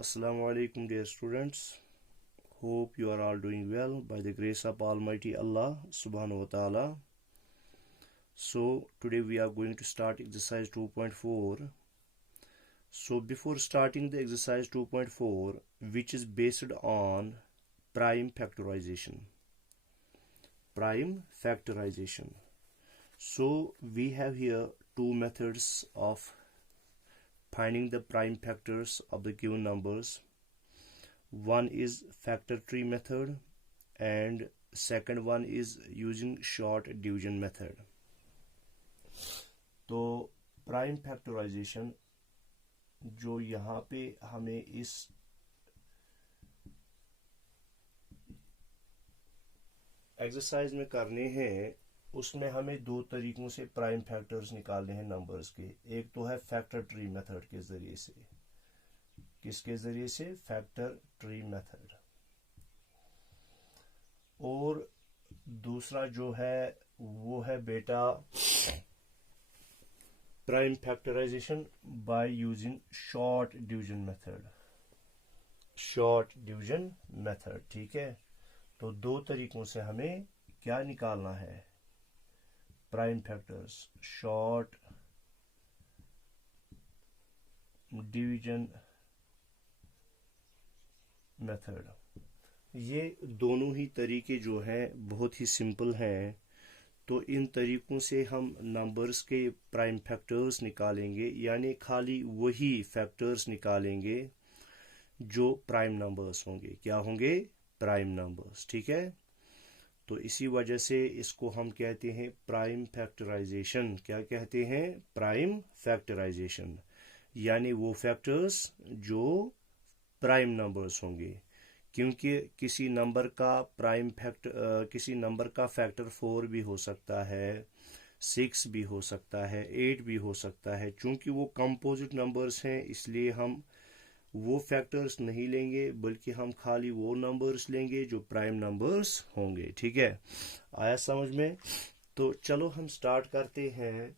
Assalamu alaikum, dear students. Hope you are all doing well by the grace of Almighty Allah subhanahu wa ta'ala. So today we are going to start exercise 2.4. So before starting the exercise 2.4, which is based on prime factorization. So we have here two methods of finding the prime factors of the given numbers. One is factor tree method and second one is using short division method. तो prime factorisation जो यहाँ पे हमें इस exercise में करने हैं, उसमें हमें दो तरीकों से प्राइम फैक्टर्स निकालने हैं नंबर्स के। एक तो है फैक्टर ट्री मेथड के जरिए से। किसके जरिए से? Factor tree method. और दूसरा जो है वो है बेटा prime factorization by using short division method. ठीक है, तो दो तरीकों से हमें क्या निकालना है? Prime factors, short division method. ये दोनों ही तरीके जो हैं बहुत ही सिंपल हैं। तो इन तरीकों से हम नंबर्स के प्राइम फैक्टर्स निकालेंगे, यानी खाली वही फैक्टर्स निकालेंगे जो प्राइम नंबर्स होंगे। क्या होंगे? Prime numbers. ठीक है, तो इसी वजह से इसको हम कहते हैं प्राइम फैक्टराइजेशन। क्या कहते हैं? प्राइम फैक्टराइजेशन, यानी वो फैक्टर्स जो प्राइम नंबर्स होंगे। क्योंकि किसी नंबर का फैक्टर 4 भी हो सकता है, 6 भी हो सकता है, 8 भी हो सकता है। चूंकि वो कंपोजिट नंबर्स हैं, इसलिए हम वो फैक्टर्स नहीं लेंगे, बल्कि हम खाली वो नंबर्स लेंगे जो प्राइम नंबर्स होंगे। ठीक है, आया समझ में? तो चलो हम स्टार्ट करते हैं।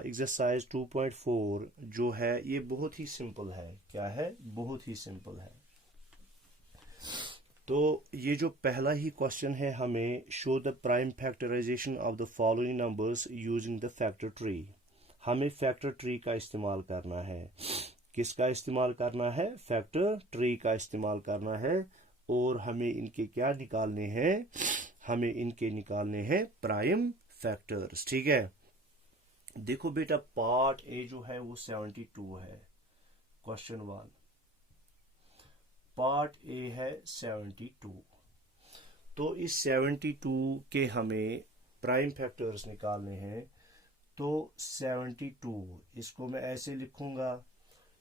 एक्सरसाइज 2.4 जो है ये बहुत ही सिंपल है। क्या है? बहुत ही सिंपल है। तो ये जो पहला ही क्वेश्चन है, हमें show the prime factorization of the following numbers using the factor tree. हमें फैक्टर ट्री का इस्तेमाल करना है। किसका इस्तेमाल करना है? फैक्टर ट्री का इस्तेमाल करना है। और हमें इनके क्या निकालने हैं? हमें इनके निकालने हैं प्राइम फैक्टर्स। ठीक है, देखो बेटा, पार्ट ए जो है वो 72 है। क्वेश्चन 1 पार्ट ए है 72। तो इस 72 के हमें प्राइम फैक्टर्स निकालने हैं। तो 72 इसको मैं ऐसे लिखूंगा।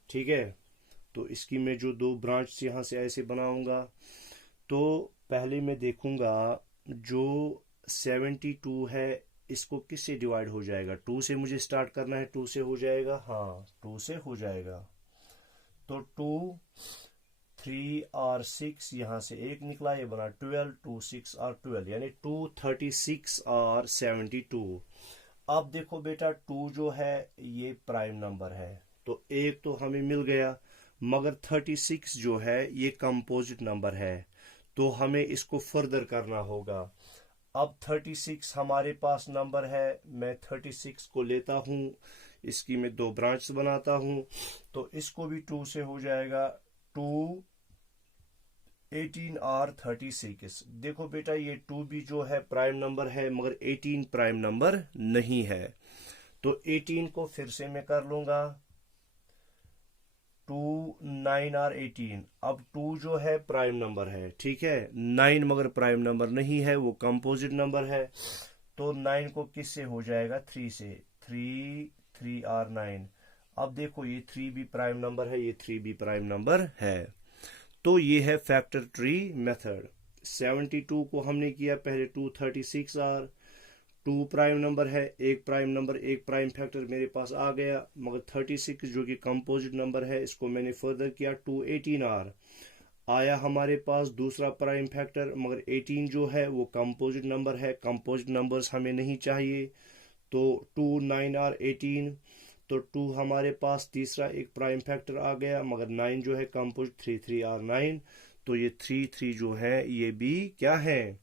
ठीक है, तो इसकी मैं जो दो ब्रांच यहां से ऐसे बनाऊंगा। तो पहले मैं देखूंगा जो 72 है इसको किससे डिवाइड हो जाएगा? 2 से मुझे स्टार्ट करना है। 2 से हो जाएगा? हाँ, 2 से हो जाएगा। तो 2 3 और 6 यहां से एक निकला, ये बना 12। 2 6 और 12 यानी 2 36 और 72। अब देखो बेटा, 2 जो है ये प्राइम नंबर है, तो एक तो हमें मिल गया। मगर 36 जो है ये कंपोजिट नंबर है, तो हमें इसको फर्दर करना होगा। अब 36 हमारे पास नंबर है, मैं 36 को लेता हूं, इसकी मैं दो ब्रांच बनाता हूं। तो इसको भी 2 से हो जाएगा। 2 18 और 36। देखो बेटा, ये 2 भी जो है प्राइम नंबर है, मगर 18 प्राइम नंबर नहीं है। तो 18 को फिर से मैं कर लूंगा। 2 9 और 18। अब 2 जो है प्राइम नंबर है, ठीक है। 9 मगर प्राइम नंबर नहीं है, वो कंपोजिट नंबर है। तो 9 को किससे हो जाएगा? 3 से। 3 और 9। अब देखो, ये 3 भी प्राइम नंबर है, ये 3 भी प्राइम नंबर है। तो ये है फैक्टर ट्री मेथड। 72 को हमने किया पहले 2 36 और 2 प्राइम नंबर है, एक प्राइम नंबर, एक प्राइम फैक्टर मेरे पास आ गया। मगर 36 जो कि कंपोजिट नंबर है, इसको मैंने फर्दर किया। 2 18 और आया हमारे पास दूसरा प्राइम फैक्टर, मगर 18 जो है वो कंपोजिट नंबर है। कंपोजिट नंबर्स हमें नहीं चाहिए। तो 2 9 और 18। तो 2 हमारे पास तीसरा एक प्राइम फैक्टर आ गया, मगर 9 जो है कंपोजिट 3 3 आर 9, तो ये 3 3 जो है ये भी क्या है,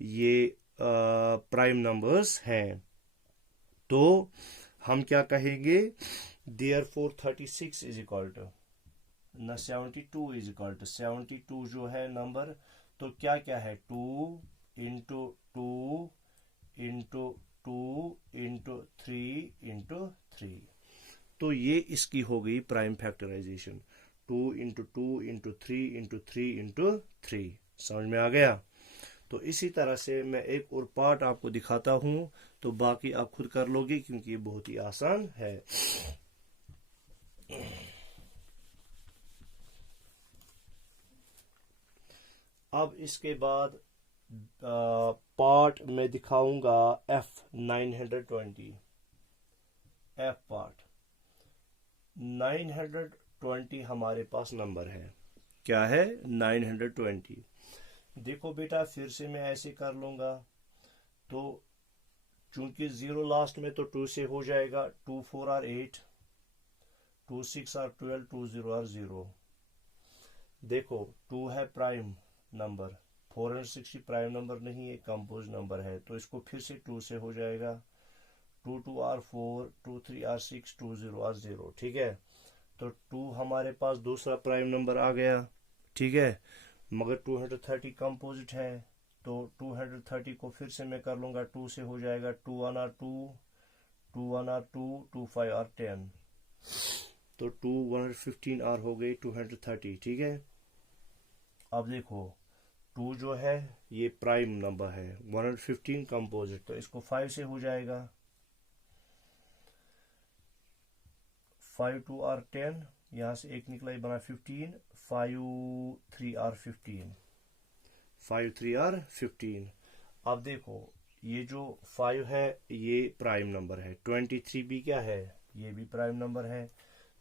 ये प्राइम नंबर्स हैं। तो हम क्या कहेंगे, देयरफॉर 36 इज इक्वल टू ना 72 इज इक्वल टू 72 जो है नंबर, तो क्या क्या है 2 इंटू 2 इंटू 2 इंटू 3 इंटू 3। तो ये इसकी हो गई prime factorization, 2 into 2 into 3 into 3 into 3। समझ में आ गया। तो इसी तरह से मैं एक और पार्ट आपको दिखाता हूं, तो बाकी आप खुद कर लोगे क्योंकि ये बहुत ही आसान है। अब इसके बाद पार्ट में दिखाऊंगा F920, F पार्ट 920 हमारे पास नंबर है, क्या है 920। देखो बेटा फिर से मैं ऐसे कर लूंगा, तो चूंकि 0 लास्ट में तो 2 से हो जाएगा, 2 4 आर 8, 2 6 आर 12, 2 0 आर 0। देखो 2 है प्राइम नंबर, 460 प्राइम नंबर नहीं है, कंपोज नंबर है, तो इसको फिर से 2 से हो जाएगा, 2 2 आर 4, 2 3 आर 6, 2 0 आर 0। ठीक है, तो 2 हमारे पास दूसरा प्राइम नंबर आ गया। ठीक है, मगर 230 कंपोजिट है, तो 230 को फिर से मैं कर लूंगा, 2 से हो जाएगा, 2 1 आर 2, 2 1 आर 2, 2 5 आर 10, तो 2 115 आर हो गई 230। ठीक है, अब देखो 2 जो है ये प्राइम नंबर है, 115 कंपोजिट, तो इसको 5 से हो जाएगा, 5 2 आर 10, यहां से एक निकला ये बना 15, 5 3 आर 15, 5 3 आर 15। अब देखो ये जो 5 है ये प्राइम नंबर है, 23 भी क्या है, ये भी प्राइम नंबर है,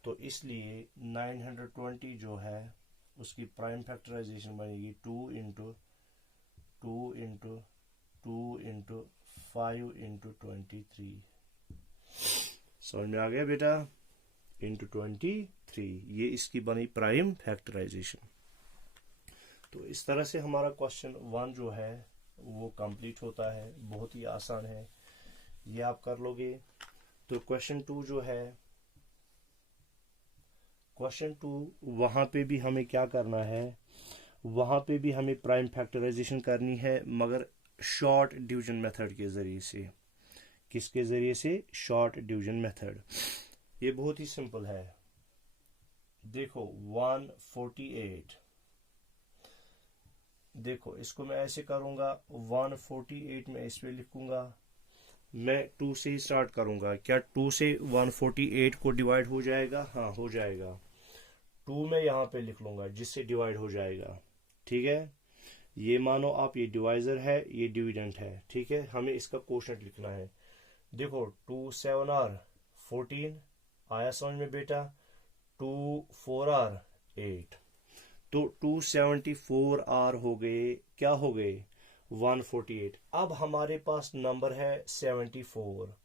तो इसलिए 920 जो है उसकी प्राइम फैक्टराइजेशन बनेगी 2 इंटू 2 इंटू 2 इंटू 5 इंटू 23। समझ में आ गया बेटा, इंटू 23, ये इसकी बनी प्राइम फैक्टराइजेशन। तो इस तरह से हमारा क्वेश्चन 1 जो है वो कंप्लीट होता है, बहुत ही आसान है, ये आप कर लोगे। तो क्वेश्चन 2 जो है, क्वेश्चन 2 वहां पे भी हमें क्या करना है, वहां पे भी हमें प्राइम फैक्टराइजेशन करनी है, मगर शॉर्ट डिवीजन मेथड के जरिए से। किसके जरिए से, शॉर्ट डिवीजन मेथड। ये बहुत ही सिंपल है। देखो 148, देखो इसको मैं ऐसे करूंगा, 148 में इस पे लिखूंगा, मैं 2 से ही स्टार्ट करूंगा। क्या 2 से 148 को डिवाइड हो जाएगा, हाँ हो जाएगा, 2 में यहाँ पे लिख लूंगा जिससे डिवाइड हो जाएगा। ठीक है, ये मानो आप ये डिवाइजर है, ये डिविडेंट है। ठीक है, हमें इसका कोशेंट लिखना है। देखो 2 7 आर 14 आया समझ में बेटा, 2 4 आर 8, तो 274 आर हो गए, क्या हो गए 148। अब हमारे पास नंबर है 74,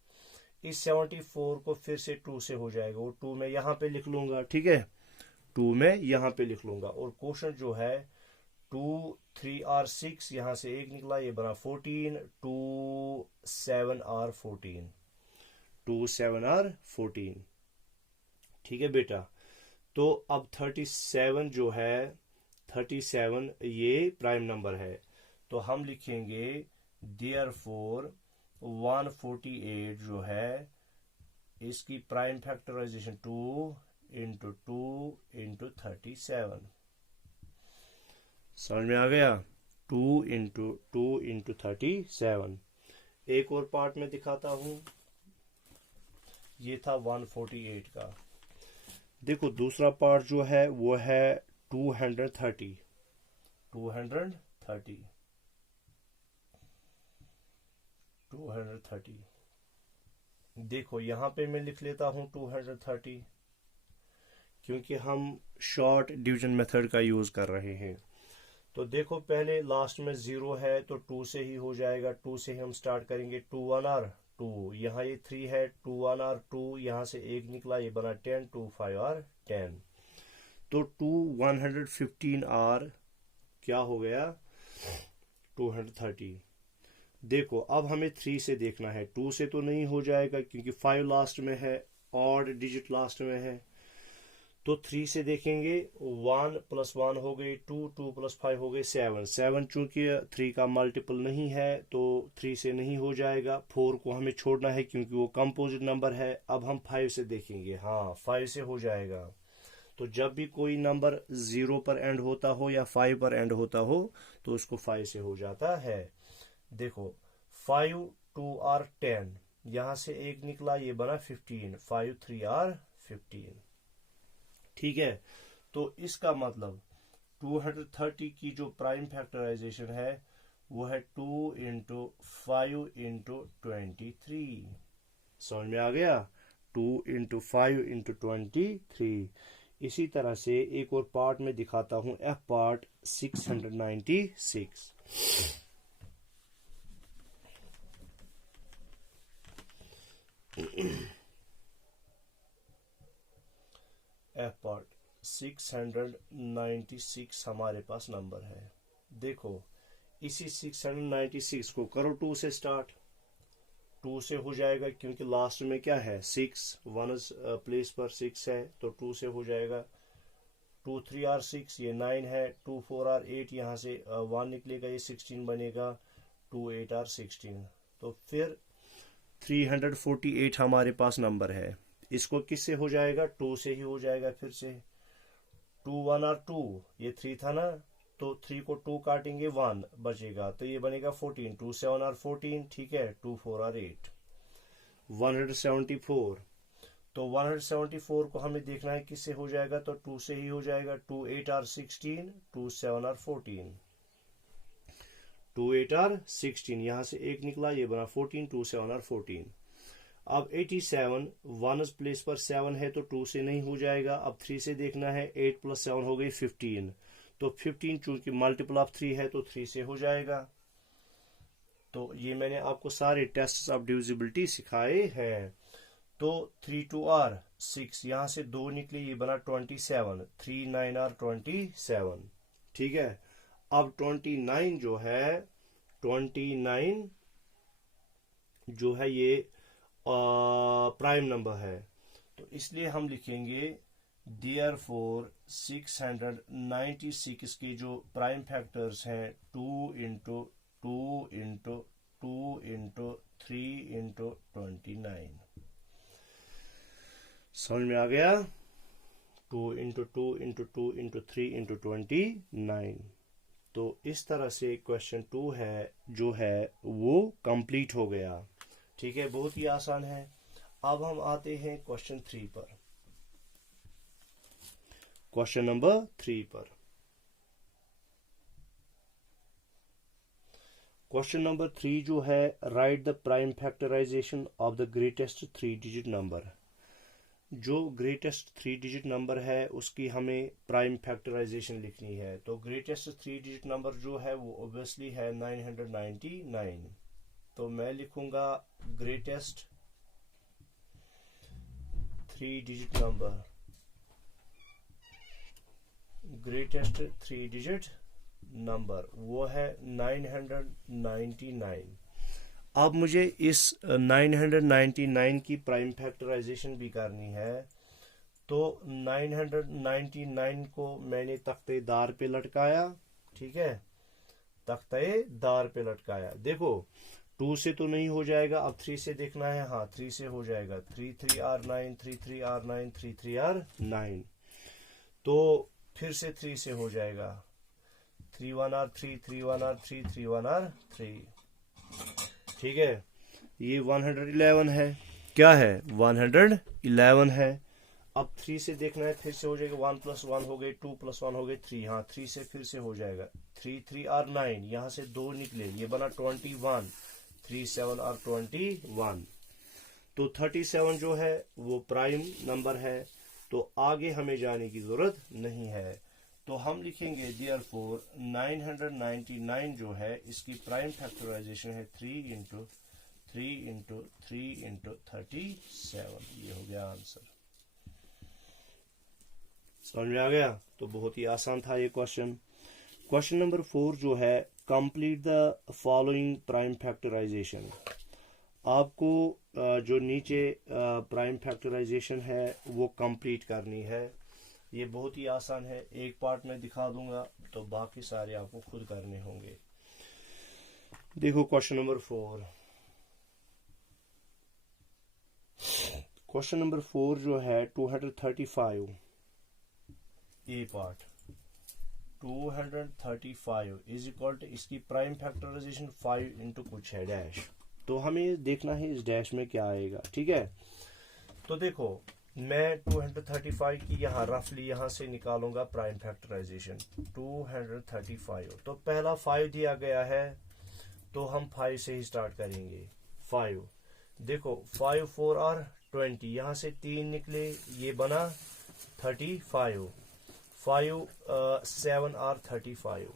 इस 74 को फिर से 2 से हो जाएगा, वो 2 में यहाँ पे लिख लूंगा। ठीक है, 2 में यहाँ पे लिख लूंगा, और क्वेश्चन जो है 2 3 आर 6, यहाँ से एक निकला ये बना 14, 2 7 आर 14, 2 7 आर 14। ठीक है बेटा, तो अब 37 जो है, 37 ये प्राइम नंबर है, तो हम लिखेंगे देयरफॉर 148 जो है इसकी प्राइम फैक्टराइजेशन 2 इंटू 2 इंटू 37। समझ में आ गया, 2 इंटू 37। एक और पार्ट में दिखाता हूं, ये था 148 का। देखो दूसरा पार्ट जो है वो है 230, 230। देखो यहां पे मैं लिख लेता हूं 230, क्योंकि हम शॉर्ट डिवीजन मेथड का यूज कर रहे हैं। तो देखो पहले लास्ट में 0 है, तो 2 से ही हो जाएगा, 2 से ही हम स्टार्ट करेंगे, 2 1 आर 2, यहाँ ये 3 है, 2 1 और 2, यहाँ से 1 निकला, ये बना 10, 2 5 और 10। तो 2 115 और क्या हो गया 230। देखो अब हमें 3 से देखना है, 2 से तो नहीं हो जाएगा क्योंकि 5 लास्ट में है, ऑड डिजिट लास्ट में है। तो 3 से देखेंगे, 1 + 1 हो गई 2, 2 + 5 हो गए 7, 7 चूंकि 3 का मल्टीपल नहीं है तो 3 से नहीं हो जाएगा। 4 को हमें छोड़ना है क्योंकि वो कंपोजिट नंबर है। अब हम 5 से देखेंगे, हाँ 5 से हो जाएगा। तो जब भी कोई नंबर 0 पर एंड होता हो या 5 पर एंड होता हो तो उसको 5 से हो जाता है। देखो 5 2 और 10, यहां से 1 निकला, ये बना 15, 5 3 और 15। ठीक है, तो इसका मतलब 230 की जो प्राइम फैक्टराइजेशन है वो है 2 × 5 × 23। समझ में आ गया, 2 × 5 × 23। इसी तरह से एक और पार्ट में दिखाता हूं, F पार्ट 696। F पार्ट 696 हमारे पास नंबर है। देखो इसी 696 को करो 2 से स्टार्ट, 2 से हो जाएगा क्योंकि लास्ट में क्या है 6, 1 प्लेस पर 6 है तो 2 से हो जाएगा। 2 3 और 6 ये 9 है, 2 4 और 8 यहाँ से 1 निकलेगा, ये 16 बनेगा, 2 8 और 16। तो फिर 348 हमारे पास नंबर है। इसको किससे हो जाएगा, 2 से ही हो जाएगा। फिर से 2 1 और 2, ये 3 था ना, तो 3 को 2 काटेंगे 1 बचेगा, तो ये बनेगा 14, 2 7 और 14। ठीक है, 2 4 और 8, 174। तो 174 को हमें देखना है किससे हो जाएगा, तो 2 से ही हो जाएगा। 2 8 और 16, 2 7 और 14, 2 8 और 16, यहां से 1 निकला, ये बना 14, 2 7 और 14। अब 87, 1 प्लेस पर 7 है तो 2 से नहीं हो जाएगा। अब 3 से देखना है, 8 + 7 हो गई 15, तो 15 चूंकि मल्टीपल ऑफ 3 है तो 3 से हो जाएगा। तो ये मैंने आपको सारे टेस्ट्स ऑफ डिविजिबिलिटी सिखाए हैं। तो 3 2 और 6, यहां से 2 निकले, ये बना 27, 3 9 और 27। ठीक है, अब 29 जो है, 29 जो है ये प्राइम नंबर है, तो इसलिए हम लिखेंगे देयरफॉर 696 के जो प्राइम फैक्टर्स हैं 2 × 2 × 2 × 3 × 29। समझ में आ गया, 2 × 2 × 2 × 3 × 29। तो इस तरह से क्वेश्चन 2 है जो है वो कंप्लीट हो गया। ठीक है, बहुत ही आसान है। अब हम आते हैं क्वेश्चन 3 पर। क्वेश्चन नंबर 3 पर, क्वेश्चन नंबर 3 जो है, write the prime factorization of the greatest 3 digit number. जो ग्रेटेस्ट 3 डिजिट नंबर है उसकी हमें प्राइम फैक्टराइजेशन लिखनी है। तो ग्रेटेस्ट 3 डिजिट नंबर जो है वो ऑब्वियसली है 999। तो मैं लिखूंगा greatest 3 digit number, greatest 3 digit number वो है 999। अब मुझे इस 999 की प्राइम फैक्टराइजेशन भी करनी है। तो 999 को मैंने तख्तेदार पे लटकाया। ठीक है, तख्तेदार पे लटकाया। देखो 2 से तो नहीं हो जाएगा, अब 3 से देखना है, हाँ 3 से हो जाएगा। 3 3 और 9, 3 3 और 9, 3 3 और 9। तो फिर से 3 से हो जाएगा, 3 1 और 3, 3 1 और 3, 3 1 और 3। ठीक है, ये 111 है। क्या है, 111 है। अब 3 से देखना है, फिर से हो जाएगा, 1 + 1 हो गए, 2 + 1 हो गए 3, हाँ 3 से फिर से हो जाएगा। 3 3 और 9, यहां से 2 निकले, ये बना 21, 3 7 और 21। तो 37 जो है वो प्राइम नंबर है, तो आगे हमें जाने की जरूरत नहीं है। तो हम लिखेंगे देयरफॉर 999 जो है इसकी प्राइम फैक्टराइजेशन है 3 × 3 × 3 × 37, ये हो गया आंसर। समझ में आ गया? तो बहुत ही आसान था ये क्वेश्चन। क्वेश्चन नंबर 4 जो है, complete the following prime factorization. आपको जो नीचे प्राइम फैक्टराइजेशन है वो कंप्लीट करनी है। ये बहुत ही आसान है, एक पार्ट में दिखा दूंगा तो बाकी सारे आपको खुद करने होंगे। देखो क्वेश्चन नंबर 4। क्वेश्चन नंबर 4 जो है 235, ए पार्ट 235 इज इक्वल टू, इसकी प्राइम फैक्टराइजेशन 5 इंटू कुछ है डैश। तो हमें देखना है इस डैश में क्या आएगा, ठीक है। तो देखो मैं 235 की यहाँ रफली यहाँ से निकालूंगा प्राइम फैक्टराइजेशन 235। तो पहला 5 दिया गया है तो हम 5 से ही स्टार्ट करेंगे। 5 देखो 5 4 और 20, यहाँ से 3 निकले, ये बना 35। 5 7 और 35,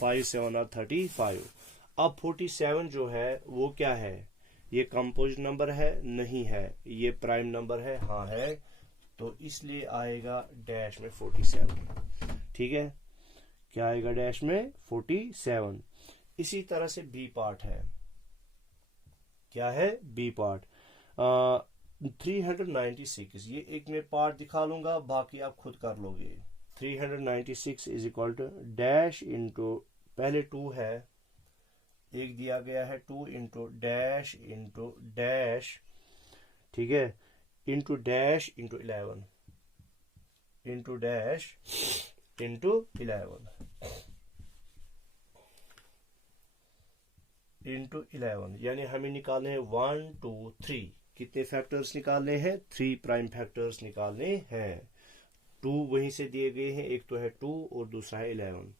5 7 और 35। अब 47 जो है वो क्या है? ये कंपोजिट नंबर है? नहीं है। ये प्राइम नंबर है? हाँ है। तो इसलिए आएगा डैश में 47, ठीक है। क्या आएगा डैश में? 47। इसी तरह से बी पार्ट है। क्या है? B part 396। ये एक में पार्ट दिखा लूंगा, बाकी आप खुद कर लोगे। 396 is equal to dash into, पहले 2 है, एक दिया गया है 2 इंटू डैश, ठीक है, into dash into 11, into dash into 11 into 11, यानी हमें निकालने हैं 1 2 3। कितने फैक्टर्स निकालने हैं? 3 प्राइम फैक्टर्स निकालने हैं। 2 वहीं से दिए गए हैं, एक तो है 2 और दूसरा है 11।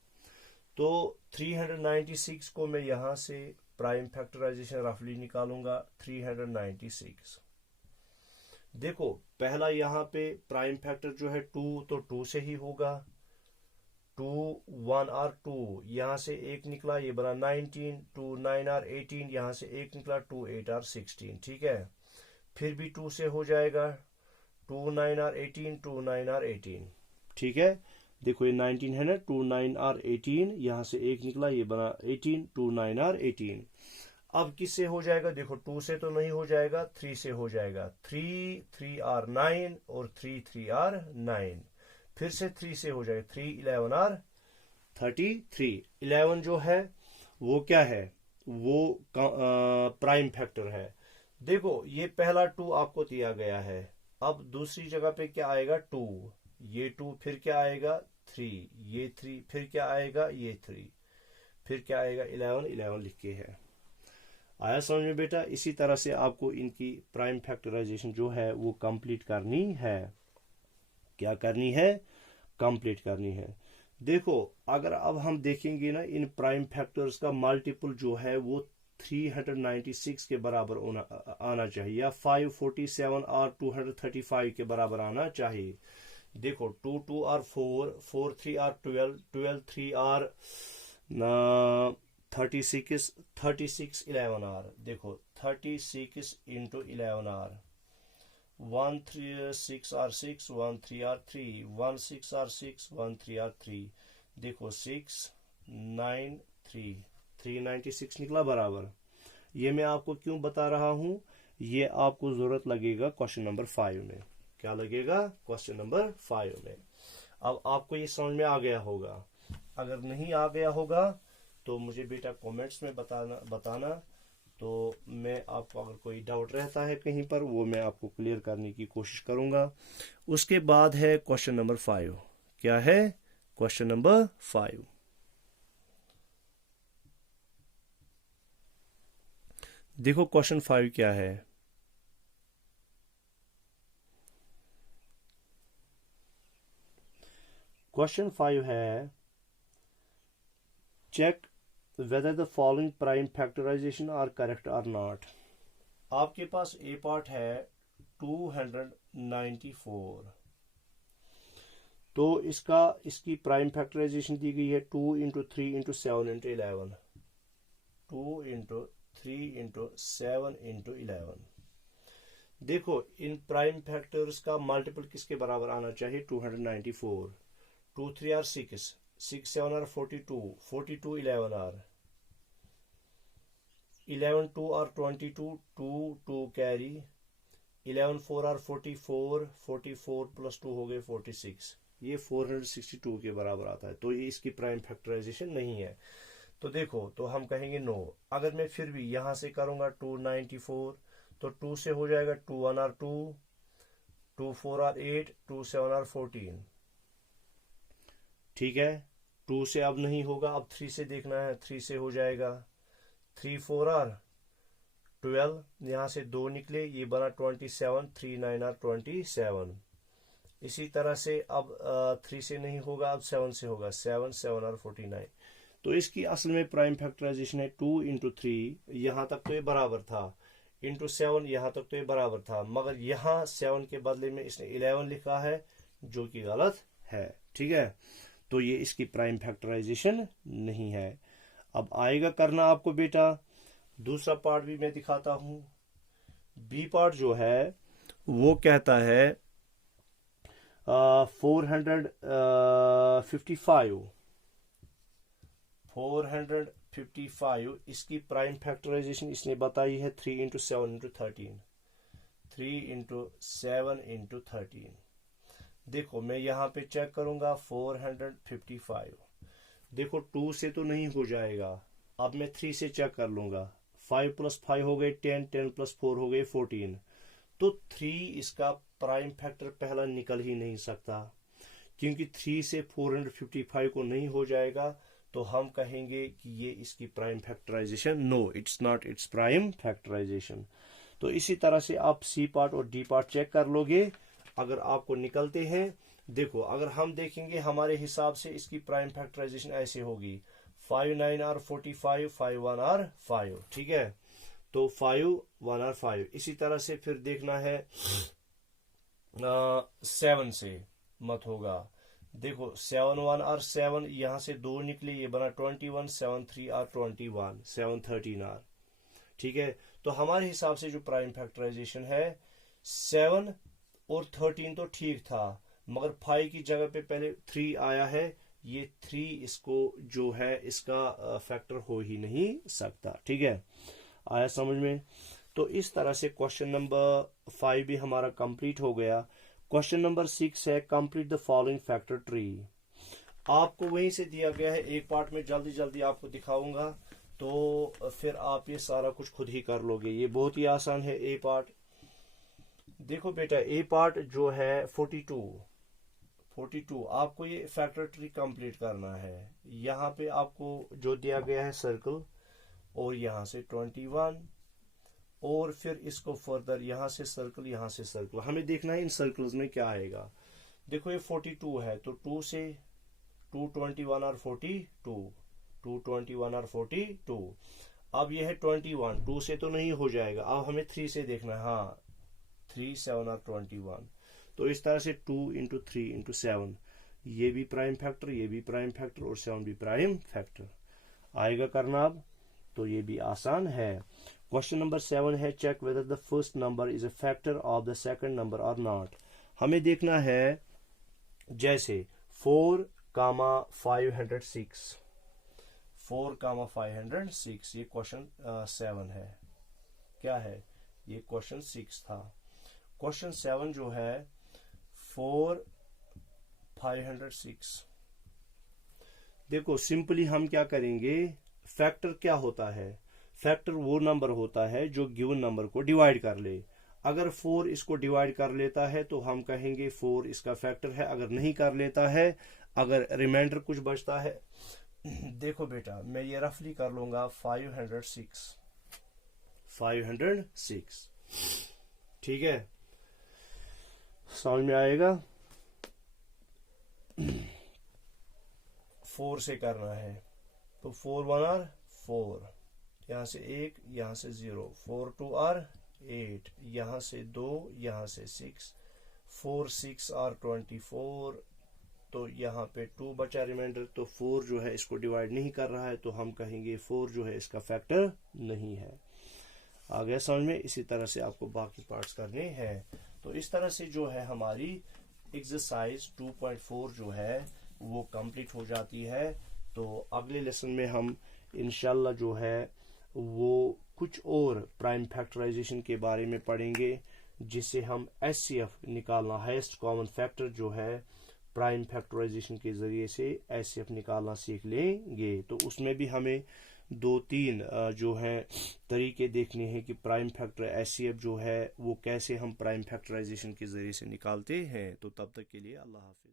तो 396 को मैं यहां से प्राइम फैक्टराइजेशन रफली निकालूंगा 396। देखो पहला यहाँ पे प्राइम फैक्टर जो है 2, तो 2 से ही होगा। 2 1 और 2, यहां से एक निकला, ये बना 19। 2 9 और 18, यहां से एक निकला 2 8 और 16, ठीक है। फिर भी 2 से हो जाएगा, 2 9 और 18, 2 9 और 18, ठीक है। देखो ये 19 है ना, 2 9 और 18, यहां से एक निकला, ये बना 18, 2 9 और 18। अब किससे हो जाएगा? देखो 2 से तो नहीं हो जाएगा, 3 से हो जाएगा। 3 3 और 9 और 3 3 और 9, फिर से 3 से हो जाएगा, 3 11 और 33। 11 जो है वो क्या है? वो प्राइम फैक्टर है। देखो ये पहला 2 आपको दिया गया है। अब दूसरी जगह पे क्या आएगा? 2, ये 2, फिर क्या आएगा? 3, ये 3, फिर क्या आएगा? ये 3, फिर क्या आएगा? 11 11 लिख के है। आया समझ में बेटा? इसी तरह से आपको इनकी प्राइम फैक्टराइजेशन जो है वो कंप्लीट करनी है। क्या करनी है? कंप्लीट करनी है। देखो अगर अब हम देखेंगे ना, इन प्राइम फैक्टर्स का मल्टीपल जो है वो 396 के बराबर आना चाहिए, या 547 और 235 के बराबर आना चाहिए। देखो 2 2 और 4, 4 3 और 12, 12 3 और 36, 36 11 आर। देखो 36 इंटू 11 आर, 1 3 6 और 6, 1 3 और 3, 1 6 और 6, 1 3 और 3। देखो 6 9 3, 396 निकला बराबर। ये मैं आपको क्यों बता रहा हूं? ये आपको जरूरत लगेगा क्वेश्चन नंबर 5 में। क्या लगेगा? क्वेश्चन नंबर 5 में। अब आपको ये समझ में आ गया होगा। अगर नहीं आ गया होगा तो मुझे बेटा कमेंट्स में बताना, तो मैं आपको अगर कोई डाउट रहता है कहीं पर, वो मैं आपको क्लियर करने की कोशिश करूंगा। उसके बाद है क्वेश्चन नंबर 5। क्या है? Question number 5। देखो क्वेश्चन 5 क्या है। क्वेश्चन 5 है, check whether the following prime factorization are correct or not। आपके पास ए पार्ट है 294, तो इसकी प्राइम फैक्टराइजेशन दी गई है 2 इंटू 3 इंटू 7 इंटू 11, 2 इंटू 3 × 7 × 11। देखो इन प्राइम फैक्टर्स का मल्टीपल किसके बराबर आना चाहिए? 294। 2 3 are 6, 6 7 are 42, 42 11 are 11 2 are 22, 2 2 carry 11 4 are 44, 44 + 2 हो गए 46। ये 462 के बराबर आता है, तो ये इसकी प्राइम फैक्टराइजेशन नहीं है। तो देखो, तो हम कहेंगे नो। अगर मैं फिर भी यहां से करूंगा 294, तो 2 से हो जाएगा 2 1 आर 2, 2 4 आर 8, 2 7 आर 14। ठीक है, 2 से अब नहीं होगा, अब 3 से देखना है। 3 से हो जाएगा 3 4 आर 12, यहां से 2 निकले, ये बना 27, 3 9 आर 27। इसी तरह से अब 3 से नहीं होगा, अब 7 से होगा। 7 7 आर 49। तो इसकी असल में प्राइम फैक्टराइजेशन है 2 × 3, यहां तक तो ये बराबर था, × 7, यहां तक तो ये बराबर था, मगर यहां 7 के बदले में इसने 11 लिखा है, जो कि गलत है। ठीक है, तो ये इसकी प्राइम फैक्टराइजेशन नहीं है। अब आएगा करना आपको बेटा दूसरा पार्ट भी मैं दिखाता हूं। बी पार्ट जो है वो कहता है 455 इसकी प्राइम फैक्टराइजेशन इसने बताई है 3 × 7 × 13। 3 × 7 × 13। देखो मैं यहां पे चेक करूंगा 455। देखो 2 से तो नहीं हो जाएगा, अब मैं 3 से चेक कर लूंगा। 5 + 5 हो गए 10, 10 + 4 हो गए 14। तो 3 इसका प्राइम फैक्टर पहला निकल ही नहीं सकता, क्योंकि 3 से 455 को नहीं हो जाएगा, तो हम कहेंगे कि ये इसकी prime factorization no, it's not it's prime factorization. तो इसी तरह से आप सी पार्ट और डी पार्ट चेक कर लोगे, अगर आपको निकलते हैं। देखो अगर हम देखेंगे हमारे हिसाब से इसकी प्राइम फैक्टराइजेशन ऐसे होगी 5 9 आर 45, 5 1 आर 5। ठीक है, तो 5 1 आर 5। इसी तरह से फिर देखना है 7 से मत होगा। देखो 7 1 आर 7, यहां से 2 निकले, ये बना 21, 7 3 आर 21, 7 13 आर। ठीक है, तो हमारे हिसाब से जो प्राइम फैक्टराइजेशन है 7 और 13 तो ठीक था, मगर 5 की जगह पे पहले 3 आया है, ये 3 इसको जो है इसका फैक्टर हो ही नहीं सकता। ठीक है, आया समझ में? तो इस तरह से क्वेश्चन नंबर 5 भी हमारा कंप्लीट हो गया। क्वेश्चन नंबर 6 है complete the following factor tree. आपको वहीं से दिया गया है, एक पार्ट में जल्दी जल्दी आपको दिखाऊंगा, तो फिर आप ये सारा कुछ खुद ही कर लोगे। ये बहुत ही आसान है ए पार्ट। देखो बेटा ए पार्ट जो है 42 आपको ये फैक्टर ट्री कंप्लीट करना है। यहाँ पे आपको जो दिया गया है सर्कल, और यहाँ से 21, और फिर इसको फर्दर यहाँ से सर्कल, यहाँ से सर्कल। हमें देखना है इन सर्कल्स में क्या आएगा। देखो ये 42 है, तो 2 से 2 21 और 42, 2 21 और 42। अब ये है 21, 2 से तो नहीं हो जाएगा, अब हमें 3 से देखना है। हाँ 3 7 और 21। तो इस तरह से 2 × 3 × 7, ये भी प्राइम फैक्टर, ये भी प्राइम फैक्टर, और 7 भी प्राइम फैक्टर आएगा करना। अब तो ये भी आसान है। क्वेश्चन नंबर 7 है check whether the first number is a factor of the second number और नॉट। हमें देखना है जैसे 4, 506, 4, 506, ये क्वेश्चन 7 है। क्या है ये? क्वेश्चन 6 था। क्वेश्चन 7 जो है 4, 506। देखो सिंपली हम क्या करेंगे, फैक्टर क्या होता है? फैक्टर वो नंबर होता है जो गिवन नंबर को डिवाइड कर ले। अगर 4 इसको डिवाइड कर लेता है तो हम कहेंगे 4 इसका फैक्टर है। अगर नहीं कर लेता है, अगर रिमाइंडर कुछ बचता है, देखो बेटा मैं ये रफली कर लूंगा 506। ठीक है, समझ में आएगा? 4 से करना है, तो 4 1 आर 4, यहाँ से 1, यहाँ से 0, 4 2 आर 8, यहाँ से 2, यहाँ से 6, 4 6 आर 24, तो यहाँ पे 2 बचा रिमाइंडर। तो 4 जो है इसको डिवाइड नहीं कर रहा है, तो हम कहेंगे 4 जो है इसका फैक्टर नहीं है। आ गया समझ में। इसी तरह से आपको बाकी पार्ट्स करने हैं। तो इस तरह से जो है हमारी एक्सरसाइज 2.4 जो है वो कंप्लीट हो जाती है। तो अगले लेसन में हम इंशाल्लाह जो है वो कुछ और प्राइम फैक्टराइजेशन के बारे में पढ़ेंगे, जिससे हम एचसीएफ निकालना, हाईएस्ट कॉमन फैक्टर जो है प्राइम फैक्टराइजेशन के जरिए से एचसीएफ निकालना सीख लेंगे। तो उसमें भी हमें 2-3 जो है तरीके देखने हैं कि प्राइम फैक्टर एचसीएफ जो है वो कैसे हम प्राइम फैक्टराइजेशन के जरिए से निकालते हैं। तो तब तक के लिए अल्लाह हाफिज।